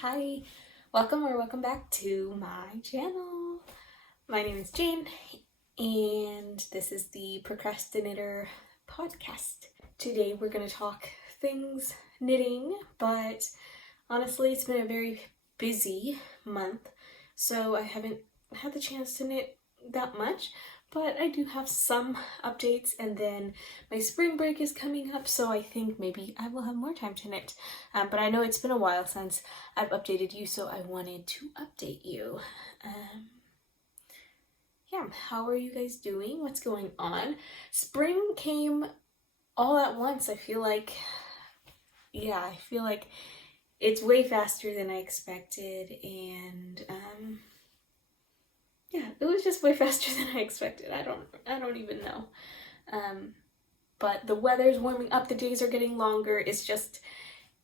Hi, welcome back to my channel. My name is Jane and this is the Procrasti-Knitter podcast. Today we're going to talk things knitting, but honestly it's been a very busy month, so I haven't had the chance to knit that much. But I do have some updates, and then my spring break is coming up, so I think maybe I will have more time to knit. But I know it's been a while since I've updated you, so I wanted to update you. Yeah, how are you guys doing? What's going on? Spring came all at once. I feel like it's way faster than I expected, and yeah, it was just way faster than I expected. I don't even know. But the weather's warming up, the days are getting longer. It's just,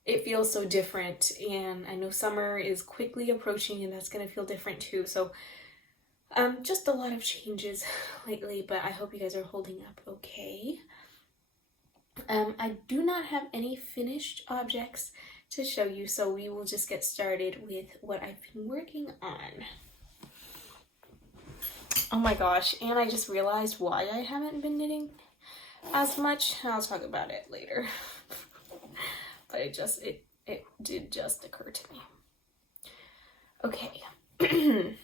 it feels so different. And I know summer is quickly approaching, and that's gonna feel different too. So just a lot of changes lately, but I hope you guys are holding up okay. I do not have any finished objects to show you, so we will just get started with what I've been working on. Oh my gosh, and I just realized why I haven't been knitting as much. I'll talk about it later. But it did just occur to me. Okay.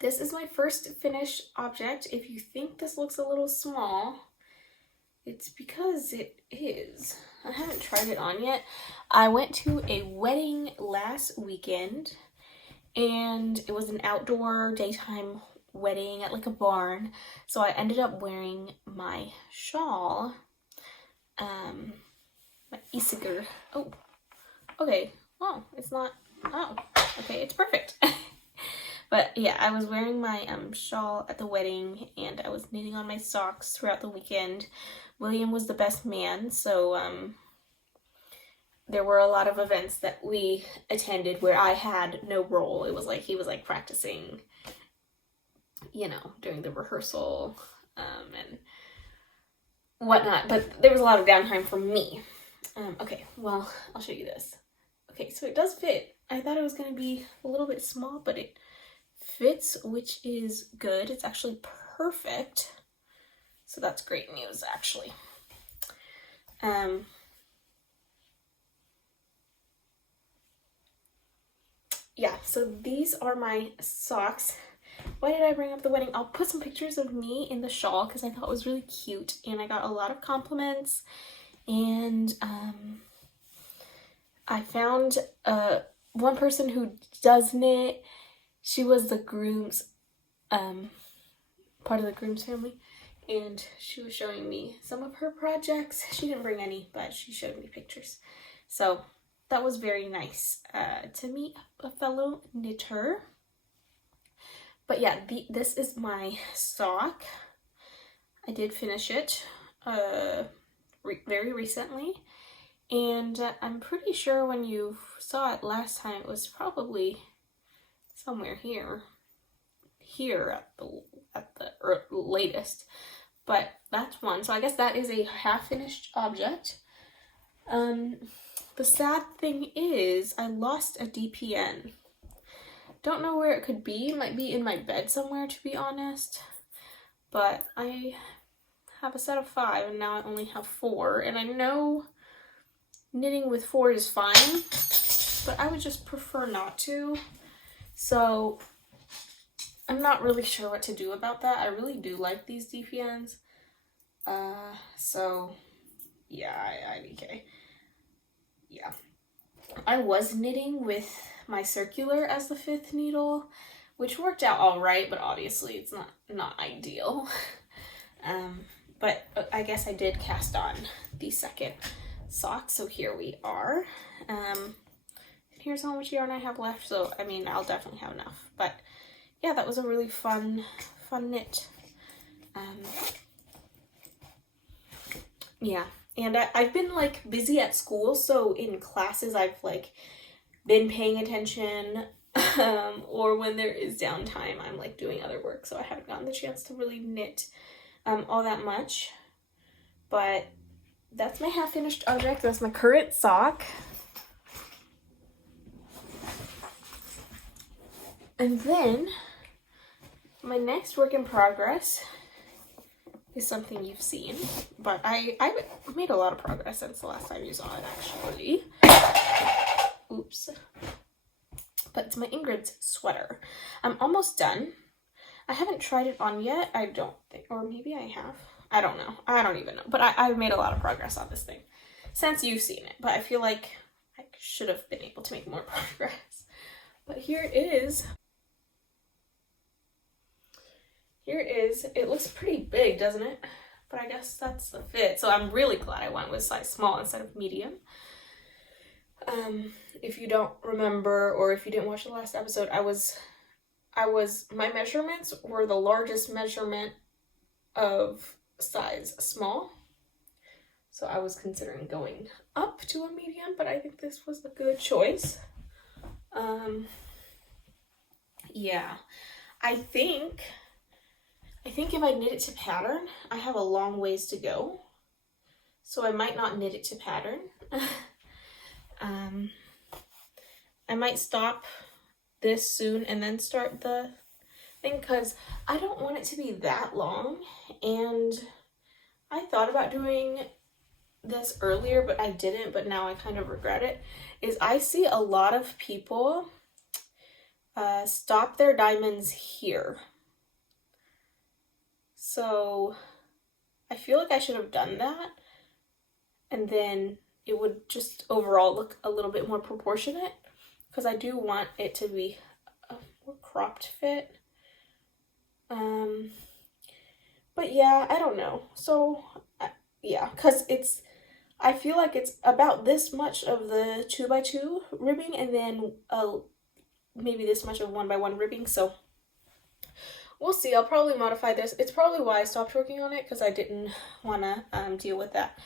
This is my first finished object. If you think this looks a little small, it's because it is. I haven't tried it on yet. I went to a wedding last weekend, and it was an outdoor daytime wedding at like a barn, so I ended up wearing my shawl, my isiger. Oh, okay. Oh, it's not. Oh, okay, it's perfect. But yeah, I was wearing my shawl at the wedding, and I was knitting on my socks throughout the weekend. William was the best man, so there were a lot of events that we attended where I had no role. It was like he was like practicing, you know, during the rehearsal and whatnot, but there was a lot of downtime for me. Okay, well, I'll show you this. Okay, so it does fit. I thought it was going to be a little bit small, but it fits, which is good. It's actually perfect, so that's great news, actually. Yeah, so these are my socks. Why did I bring up the wedding? I'll put some pictures of me in the shawl because I thought it was really cute, and I got a lot of compliments. And I found one person who does knit. She was the groom's part of the groom's family, and she was showing me some of her projects. She didn't bring any, but she showed me pictures. So that was very nice to meet a fellow knitter. But yeah, this is my sock. I did finish it very recently, and I'm pretty sure when you saw it last time, it was probably somewhere here at the latest. But that's one. So I guess that is a half-finished object. The sad thing is I lost a DPN. Don't know where it could be. It might be in my bed somewhere, to be honest. But I have a set of 5, and now I only have 4. And I know knitting with 4 is fine, but I would just prefer not to. So I'm not really sure what to do about that. I really do like these DPNs. So yeah, IDK. Yeah. I was knitting with my circular as the 5th needle, which worked out all right, but obviously it's not ideal. But I guess I did cast on the 2nd sock, so here we are. Here's how much yarn I have left, so I mean, I'll definitely have enough. But yeah, that was a really fun knit. Yeah. And I've been like busy at school, so in classes I've like been paying attention, or when there is downtime I'm like doing other work, so I haven't gotten the chance to really knit all that much. But that's my half-finished object. That's my current sock. And then my next work in progress is something you've seen, but I made a lot of progress since the last time you saw it, actually. Oops. But it's my Ingrid Sweater. I'm almost done. I haven't tried it on yet, I don't think, or maybe I have. I don't know. I don't even know. But I've made a lot of progress on this thing since you've seen it, but I feel like I should have been able to make more progress. But here it is. Here it is. It looks pretty big, doesn't it? But I guess that's the fit. So I'm really glad I went with size small instead of medium. If you don't remember, or if you didn't watch the last episode, my measurements were the largest measurement of size small. So I was considering going up to a medium, but I think this was a good choice. Yeah, I think if I knit it to pattern, I have a long ways to go. So I might not knit it to pattern. I might stop this soon and then start the thing, because I don't want it to be that long. And I thought about doing this earlier, but I didn't, but now I kind of regret it. Is I see a lot of people stop their diamonds here. So I feel like I should have done that, and then it would just overall look a little bit more proportionate, because I do want it to be a more cropped fit. But yeah, I don't know. So yeah, because I feel like it's about this much of the 2x2 ribbing, and then maybe this much of 1x1 ribbing. So we'll see. I'll probably modify this. It's probably why I stopped working on it, because I didn't want to deal with that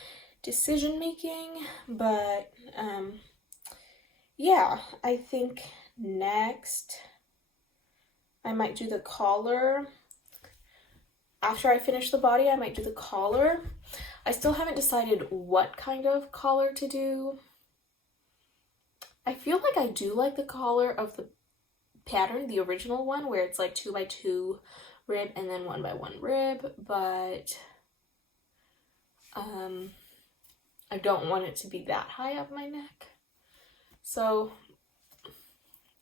decision making. But yeah, I think next I might do the collar. After I finish the body, I might do the collar. I still haven't decided what kind of collar to do. I feel like I do like the collar of the pattern, the original one, where it's like 2x2 rib and then 1x1 rib, but I don't want it to be that high up my neck. So,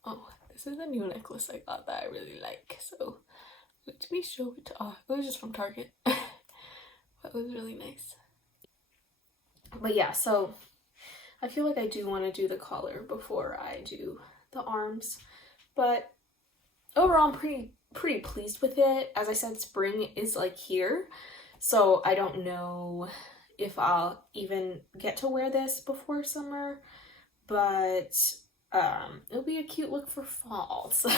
oh, this is a new necklace I got that I really like, so let me show it off. It was just from Target, but it was really nice. But yeah, so I feel like I do want to do the collar before I do the arms, but overall I'm pretty pleased with it. As I said, spring is like here, so I don't know if I'll even get to wear this before summer, but it'll be a cute look for fall, so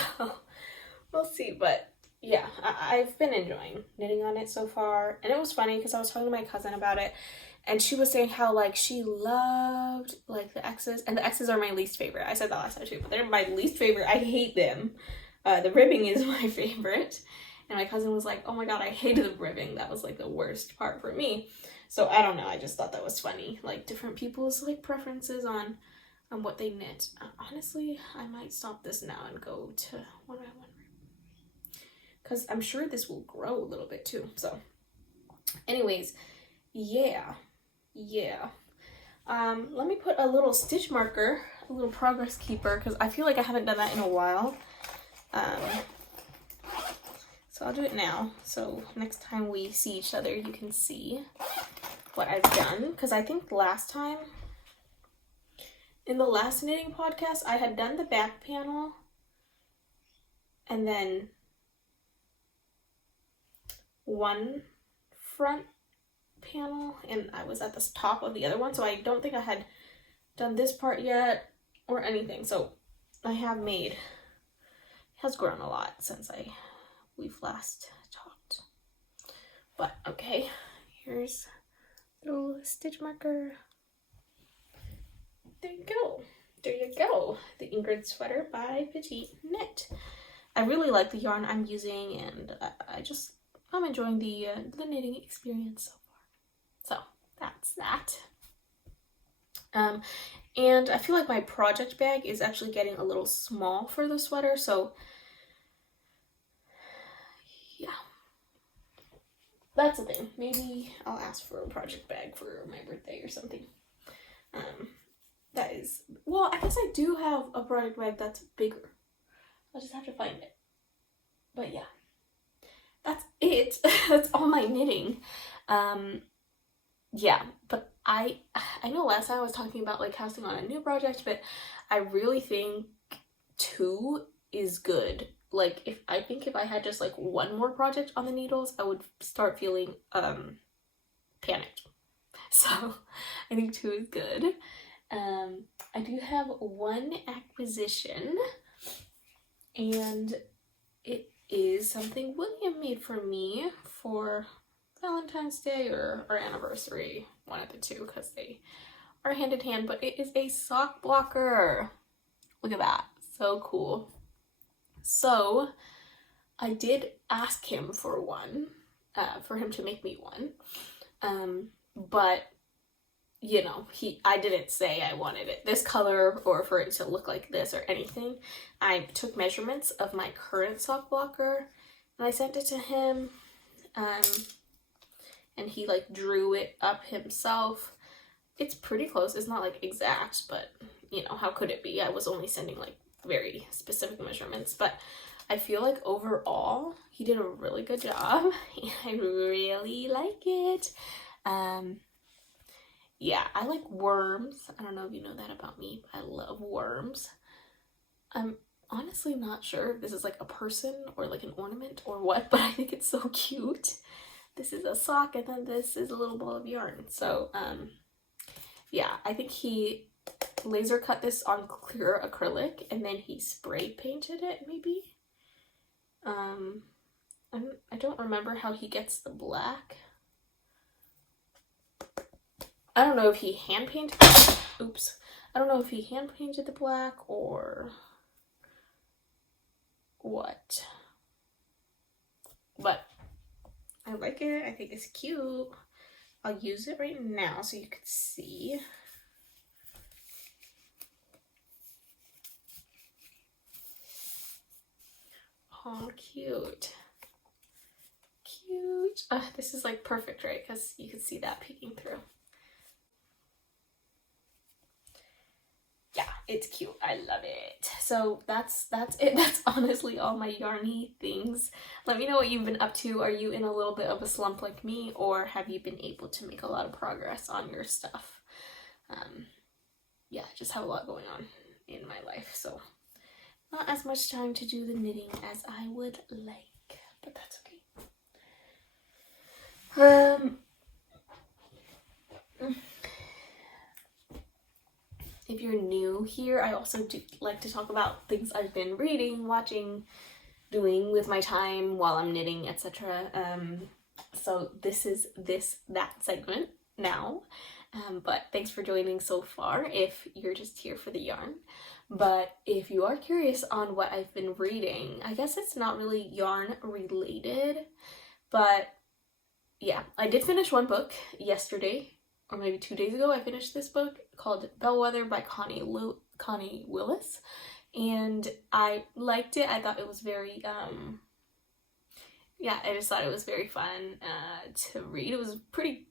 we'll see. But yeah, I've been enjoying knitting on it so far. And it was funny because I was talking to my cousin about it, and she was saying how like she loved like the X's, and the X's are my least favorite. I said that last time too, but they're my least favorite. I hate them. The ribbing is my favorite. And my cousin was like, oh my god, I hated the ribbing. That was like the worst part for me. So I don't know, I just thought that was funny. Like different people's like preferences on what they knit. Honestly, I might stop this now and go to 1x1 because I'm sure this will grow a little bit too. So anyways, yeah. Let me put a little stitch marker, a little progress keeper, because I feel like I haven't done that in a while. So I'll do it now, so next time we see each other you can see what I've done, because I think last time in the last knitting podcast I had done the back panel and then one front panel, and I was at the top of the other one, so I don't think I had done this part yet or anything. So I have made, it has grown a lot since we've last talked. But okay, here's a little stitch marker. There you go, the Ingrid Sweater by Petite Knit. I really like the yarn I'm using, and I'm enjoying the knitting experience so far. So that's that. And I feel like my project bag is actually getting a little small for the sweater, so that's the thing. Maybe I'll ask for a project bag for my birthday or something. That is, well, I guess I do have a project bag that's bigger. I'll just have to find it. But yeah, that's it. That's all my knitting. Yeah, but I know last time I was talking about like casting on a new project, but I really think 2 is good. Like if I had just like one more project on the needles, I would start feeling panicked. So I think 2 is good. I do have one acquisition, and it is something William made for me for Valentine's Day or our anniversary, one of the two, because they are hand in hand, but it is a sock blocker. Look at that, so cool. So I did ask him for one, for him to make me one, but you know, I didn't say I wanted it this color or for it to look like this or anything. I took measurements of my current sock blocker and I sent it to him, and he like drew it up himself. It's pretty close. It's not like exact, but you know, how could it be? I was only sending like very specific measurements, but I feel like overall he did a really good job. I really like it. Yeah, I like worms. I don't know if you know that about me, but I love worms. I'm honestly not sure if this is like a person or like an ornament or what, but I think it's so cute. This is a sock and then this is a little ball of yarn. So, yeah, I think he laser cut this on clear acrylic and then he spray painted it maybe. I don't remember how he gets the black. I don't know if he hand painted, oops. I don't know if he hand painted the black or what, but I like it. I think it's cute. I'll use it right now so you can see. Oh, cute. Cute. This is like perfect, right? Because you can see that peeking through. Yeah, it's cute. I love it. So that's it. That's honestly all my yarny things. Let me know what you've been up to. Are you in a little bit of a slump like me, or have you been able to make a lot of progress on your stuff? Yeah, I just have a lot going on in my life, so not as much time to do the knitting as I would like, but that's okay. If you're new here, I also do like to talk about things I've been reading, watching, doing with my time while I'm knitting, etc. So this is that segment now. But thanks for joining so far if you're just here for the yarn. But if you are curious on what I've been reading, I guess it's not really yarn related, but yeah, I did finish one book yesterday, or maybe 2 days ago. I finished this book called Bellwether by Connie Willis, and I liked it. I thought it was very, yeah, I just thought it was very fun to read. It was pretty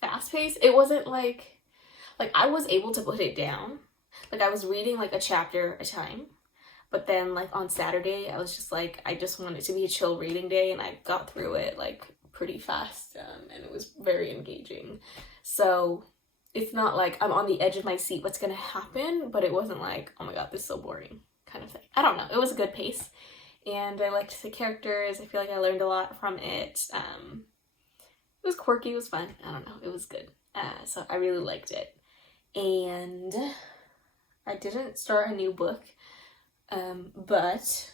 fast-paced. It wasn't like I was able to put it down. Like I was reading like a chapter a time, but then like on Saturday I was just like, I just wanted it to be a chill reading day, and I got through it like pretty fast, and it was very engaging. So it's not like I'm on the edge of my seat what's gonna happen, but it wasn't like, oh my god, this is so boring kind of thing. I don't know, it was a good pace, and I liked the characters. I feel like I learned a lot from it. It was quirky, it was fun, I don't know, it was good. So I really liked it. And I didn't start a new book, but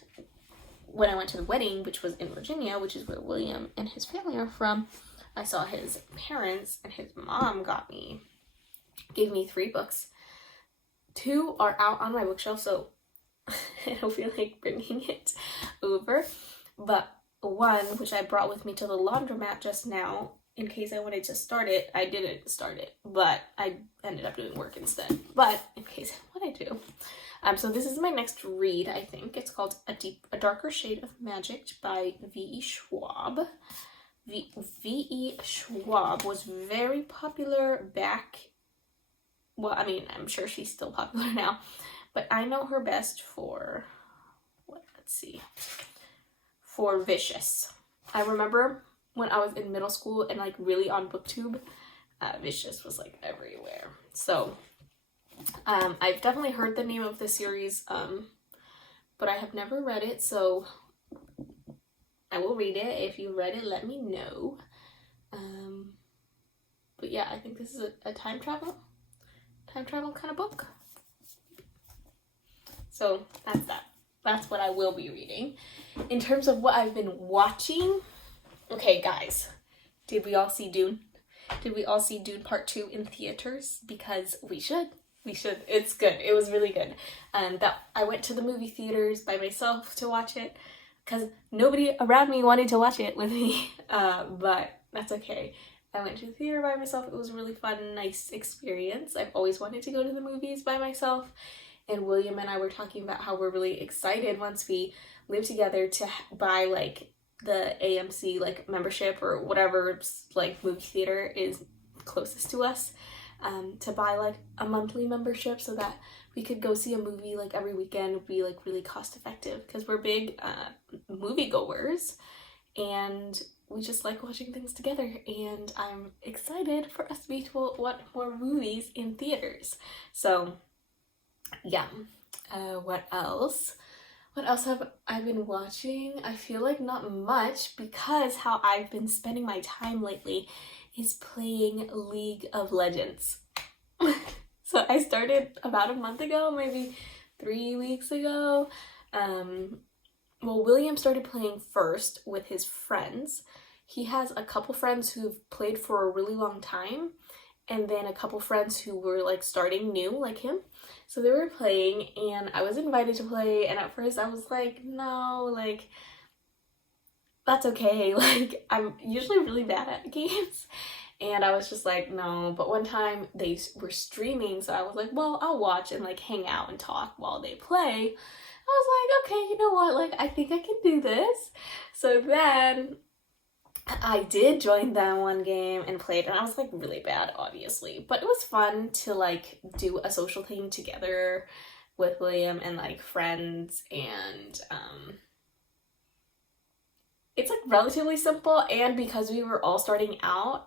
when I went to the wedding, which was in Virginia, which is where William and his family are from, I saw his parents, and his mom gave me 3 books. 2 are out on my bookshelf, so I don't feel like bringing it over. But one, which I brought with me to the laundromat just now, in case I wanted to start it, I didn't start it, but I ended up doing work instead. But in case I wanted to. So this is my next read, I think. It's called A Darker Shade of Magic by V.E. Schwab. V.E. Schwab was very popular back, well, I mean, I'm sure she's still popular now, but I know her best for, let's see, for Vicious. I remember when I was in middle school and like really on BookTube, Vicious was like everywhere. So I've definitely heard the name of the series, but I have never read it, so I will read it. If you read it, let me know. But yeah, I think this is a time travel kind of book. So that's that. That's what I will be reading. In terms of what I've been watching, okay guys, did we all see Dune? Did we all see Dune Part 2 in theaters? Because we should. It's good. It was really good. That I went to the movie theaters by myself to watch it because nobody around me wanted to watch it with me. But that's okay. I went to the theater by myself. It was a really fun, nice experience. I've always wanted to go to the movies by myself. And William and I were talking about how we're really excited once we live together to buy like the AMC like membership or whatever like movie theater is closest to us, to buy like a monthly membership so that we could go see a movie like every weekend. Would be like really cost effective because we're big movie goers and we just like watching things together, and I'm excited for us to be to watch more movies in theaters. So yeah, what else have I been watching? I feel like not much, because how I've been spending my time lately is playing League of Legends. So I started about a month ago, maybe 3 weeks ago. Well, William started playing first with his friends. He has a couple friends who've played for a really long time, and then a couple friends who were like starting new like him. So they were playing and I was invited to play, and at first I was like, no, like that's okay. Like I'm usually really bad at games. And I was just like, no. But one time they were streaming, so I was like, well, I'll watch and like hang out and talk while they play. I was like, okay, you know what? Like I think I can do this. So then I did join them one game and played, and I was like really bad, obviously, but it was fun to like do a social thing together with William and like friends, and it's like relatively simple, and because we were all starting out,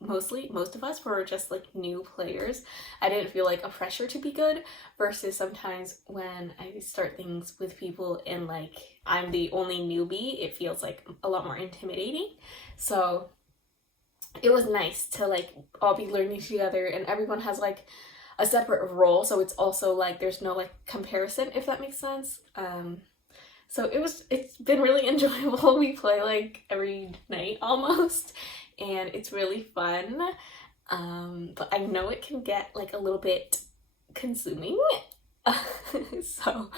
most of us were just like new players, I didn't feel like a pressure to be good, versus sometimes when I start things with people and like I'm the only newbie, it feels like a lot more intimidating. So it was nice to like all be learning together, and everyone has like a separate role, so it's also like there's no like comparison, if that makes sense. So it's been really enjoyable. We play like every night almost, and it's really fun. But I know it can get like a little bit consuming. So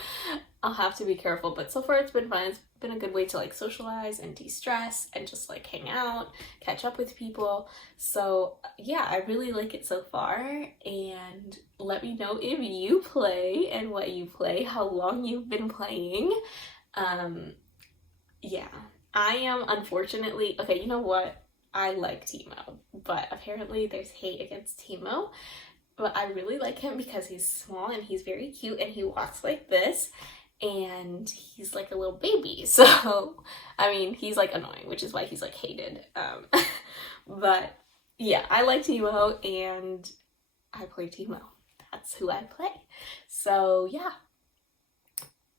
I'll have to be careful, but so far it's been fun. It's been a good way to like socialize and de-stress and just like hang out, catch up with people. So yeah, I really like it so far, and let me know if you play and what you play, how long you've been playing. Yeah, I am unfortunately, okay, you know what? I like Teemo, but apparently there's hate against Teemo. But I really like him because he's small and he's very cute and he walks like this and he's like a little baby. So, I mean, he's like annoying, which is why he's like hated. But yeah, I like Teemo and I play Teemo. That's who I play. So yeah.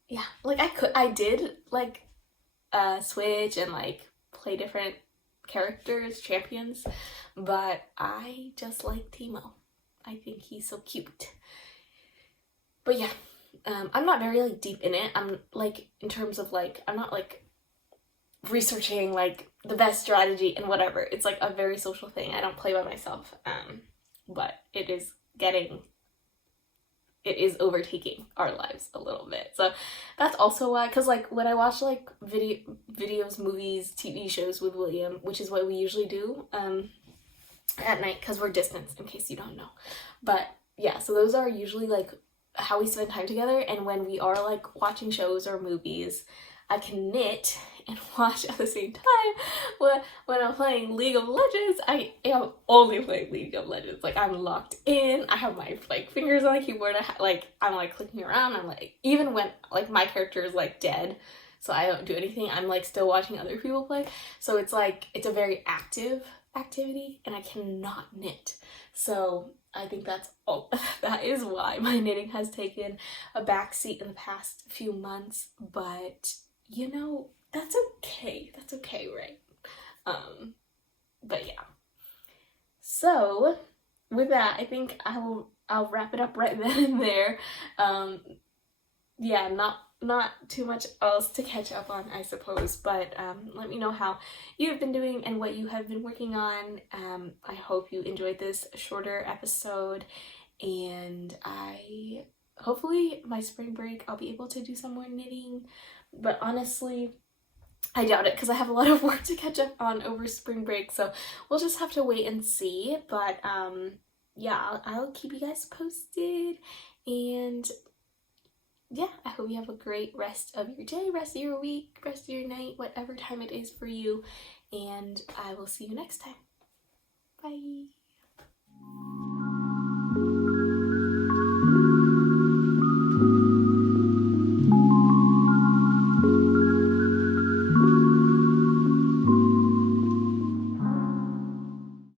Yeah, like I did like switch and like play different characters, champions, but I just like Teemo. I think he's so cute. But yeah, I'm not very like deep in it. I'm like, in terms of like, I'm not like researching like the best strategy and whatever. It's like a very social thing. I don't play by myself. But it is overtaking our lives a little bit. So that's also why, because like when I watch like videos, movies, TV shows with William, which is what we usually do at night, because we're distance, in case you don't know. But yeah, so those are usually like how we spend time together. And when we are like watching shows or movies, I can knit and watch at the same time. When I'm playing League of Legends, I am only playing League of Legends. Like, I'm locked in. I have my like fingers on the keyboard. I'm like clicking around. I'm like, even when like my character is like dead, so I don't do anything, I'm like still watching other people play. So it's like, it's a very active activity, and I cannot knit. So I think that's all. That is why my knitting has taken a backseat in the past few months. But you know, that's okay. That's okay, right? But yeah. So with that, I think I'll wrap it up right then and there. Yeah, not too much else to catch up on, I suppose, but let me know how you've been doing and what you have been working on. I hope you enjoyed this shorter episode, and hopefully my spring break I'll be able to do some more knitting, but honestly I doubt it because I have a lot of work to catch up on over spring break, so we'll just have to wait and see. But yeah, I'll keep you guys posted, and yeah, I hope you have a great rest of your day, rest of your week, rest of your night, whatever time it is for you, and I will see you next time. Bye!